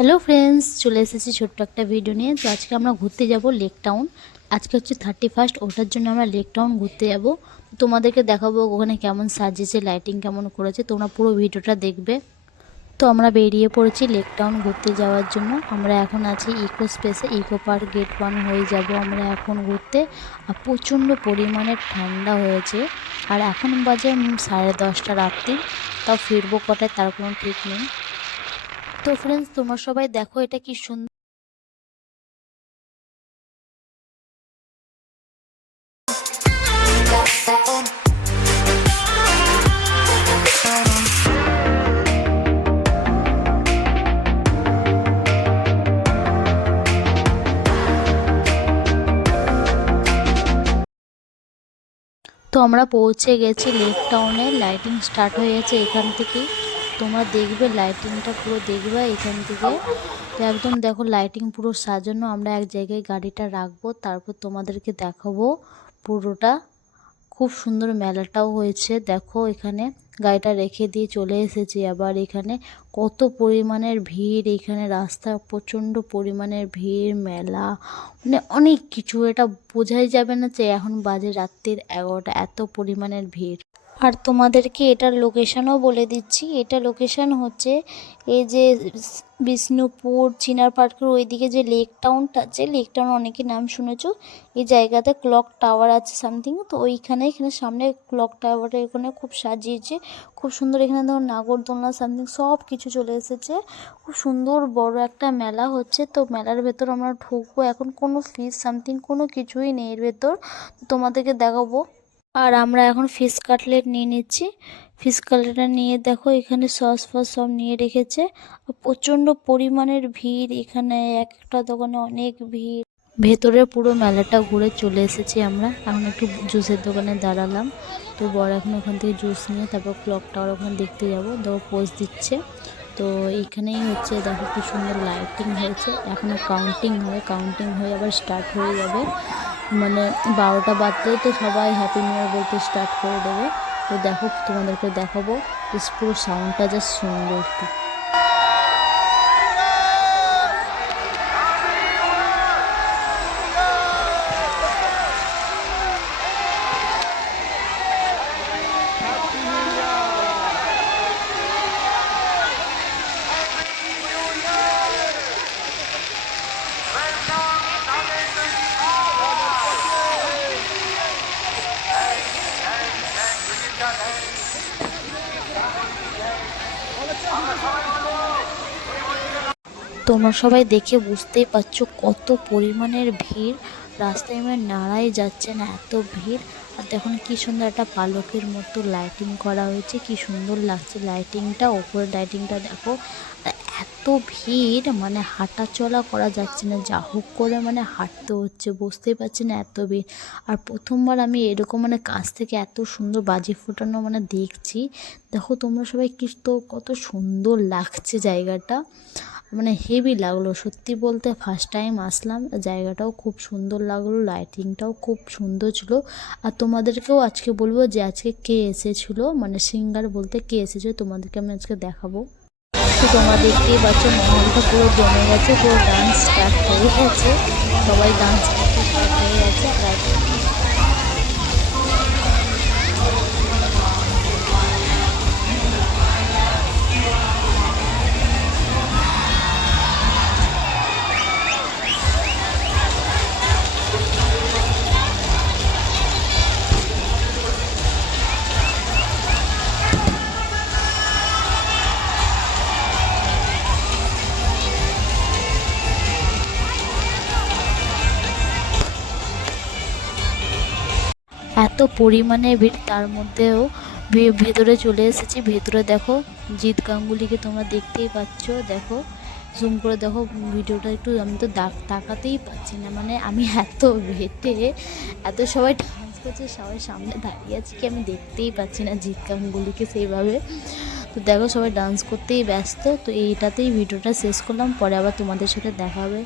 Hello friends, চলে এসেছি ছোট্ট একটা ভিডিও নিয়ে। তো আজকে আমরা ঘুরতে যাব লেক টাউন। আজকে হচ্ছে 31, ওটার জন্য আমরা লেক টাউন ঘুরতে যাব। তোমাদেরকে দেখাবো ওখানে কেমন সাজিয়েছে, লাইটিং কেমন করেছে, তোমরা পুরো ভিডিওটা দেখবে। তো আমরা বেরিয়ে পড়েছি লেক টাউন ঘুরতে যাওয়ার জন্য। আমরা এখন আছি ইকো স্পেসে, ইকো পার্ক গেট 1 হয়ে যাব আমরা এখন ঘুরতে। আর প্রচণ্ড পরিমাণে ঠান্ডা হয়েছে, আর এখন বাজে 10:30 রাত্রি। তাও ফিরবো কটায় তার কোনো ঠিক নেই। তো ফ্রেন্ডস, তোমরা সবাই দেখো এটা কি সুন্দর। তো আমরা পৌঁছে গেছি লেক টাউনে। লাইটিং স্টার্ট হয়ে গেছে এখান থেকেই। তোমরা দেখবে লাইটিংটা পুরো দেখবে এখান থেকে। তো একদম দেখো লাইটিং পুরো সাজানো। আমরা এক জায়গায় গাড়িটা রাখবো, তারপর তোমাদেরকে দেখাবো পুরোটা। খুব সুন্দর মেলাটাও হয়েছে দেখো। এখানে গাড়িটা রেখে দিয়ে চলে এসেছি। আবার এখানে কত পরিমাণের ভিড়, এখানে রাস্তা প্রচণ্ড পরিমাণের ভিড়, মেলা মানে অনেক কিছু। এটা বোঝাই যাবে না যে এখন বাজে রাত্রির 11টা, এত পরিমাণের ভিড়। আর তোমাদেরকে এটার লোকেশনও বলে দিচ্ছি। এটা লোকেশন হচ্ছে এই যে বিষ্ণুপুর চিনার পার্কের ওইদিকে যে লেক টাউনটা আছে, লেক টাউন অনেকে নাম শুনেছো। এই জায়গাতে ক্লক টাওয়ার আছে সামথিং, তো এখানে সামনে ক্লক টাওয়ারের এখানে খুব সাজিয়েছে, খুব সুন্দর। এখানে ধরো নাগরদোলনা সামথিং সব কিছু চলে এসেছে। খুব সুন্দর বড় একটা মেলা হচ্ছে। তো মেলার ভেতর আমরা ঢুকবো এখন। কোনো ফিস সামথিং কোনো কিছুই নেই এর ভেতর, তোমাদেরকে দেখাবো। আর আমরা এখন ফিশ কাটলেট নিয়ে নিচ্ছি। ফিশ কাটলেটটা নিয়ে দেখো এখানে সস ফস সব নিয়ে রেখেছে। প্রচণ্ড পরিমাণের ভিড় এখানে, এক একটা দোকানে অনেক ভিড়। ভেতরে পুরো মেলাটা ঘুরে চলে এসেছি আমরা। এখন একটু জুসের দোকানে দাঁড়ালাম। তো বড় এখন ওখান থেকে জুস নিয়ে তারপর ক্লক টাওয়ার ওখানে দেখতে যাবো। দেখো পোজ দিচ্ছে। তো এইখানেই হচ্ছে দেখো কি সুন্দর লাইটিং হয়েছে। এখনও কাউন্টিং হবে, কাউন্টিং হয়ে আবার স্টার্ট হয়ে যাবে। মানে 12টা বাজলেই তো সবাই হ্যাপি নিউ ইয়ার বলতে স্টার্ট করে দেবে। তো দেখো তোমাদেরকে দেখাবো পুরো সাউন্ডটা জাস্ট শুনবে একটু। তোমরা সবাই দেখে বুঝতেই পারছো কত পরিমাণের ভিড়। রাস্তায় মানে নাড়াই যাচ্ছে না, এত ভিড়। আর দেখুন কি সুন্দর একটা পালকের মতো লাইটিং করা হয়েছে, কি সুন্দর লাগছে লাইটিংটা। ওপরের লাইটিংটা দেখো। আর এত ভিড় মানে হাঁটা চলা করা যাচ্ছে না, যা হোক করে মানে হাঁটতে হচ্ছে, বুঝতেই পারছি না এত ভিড়। আর প্রথমবার আমি এরকম মানে কাছ থেকে এত সুন্দর বাজি ফোটানো মানে দেখছি। দেখো তোমরা সবাই কি তো কত সুন্দর লাগছে জায়গাটা, মানে হেভি লাগলো সত্যি বলতে। ফার্স্ট টাইম আসলাম, জায়গাটাও খুব সুন্দর লাগলো, লাইটিংটাও খুব সুন্দর ছিল। আর তোমাদেরকেও আজকে বলবো যে আজকে কে এসেছিলো, মানে সিঙ্গার বলতে কে এসেছিলো তোমাদেরকে আমি আজকে দেখাবো। তো তোমরা দেখতেই পাচ্ছ মহলটা পুরো জমে গেছে, পুরো ডান্স স্টার্ট হয়ে গেছে, সবাই ডান্স করতে স্টার্ট হয়ে গেছে। এত পরিমাণে ভিড়, তার মধ্যেও ভেতরে চলে এসেছি। ভেতরে দেখো জিৎ গাঙ্গুলিকে তোমরা দেখতেই পাচ্ছ। দেখো জুম করে দেখো ভিডিওটা একটু। আমি তো তাকাতেই পাচ্ছি না, মানে আমি এত হেঁটে এত সবাই ডান্স করছে, সবাই সামনে দাঁড়িয়ে আছে কি আমি দেখতেই পাচ্ছি না জিৎ গাঙ্গুলিকে সেইভাবে। তো দেখো সবাই ডান্স করতেই ব্যস্ত। তো এইটাতেই ভিডিওটা শেষ করলাম, পরে আবার তোমাদের সাথে দেখা হবে।